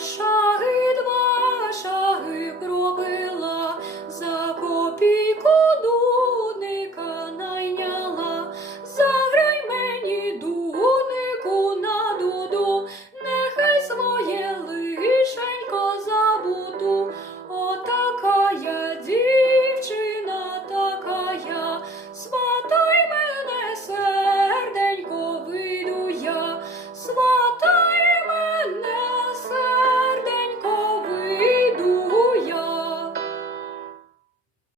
Шаги, два шаги, кропи.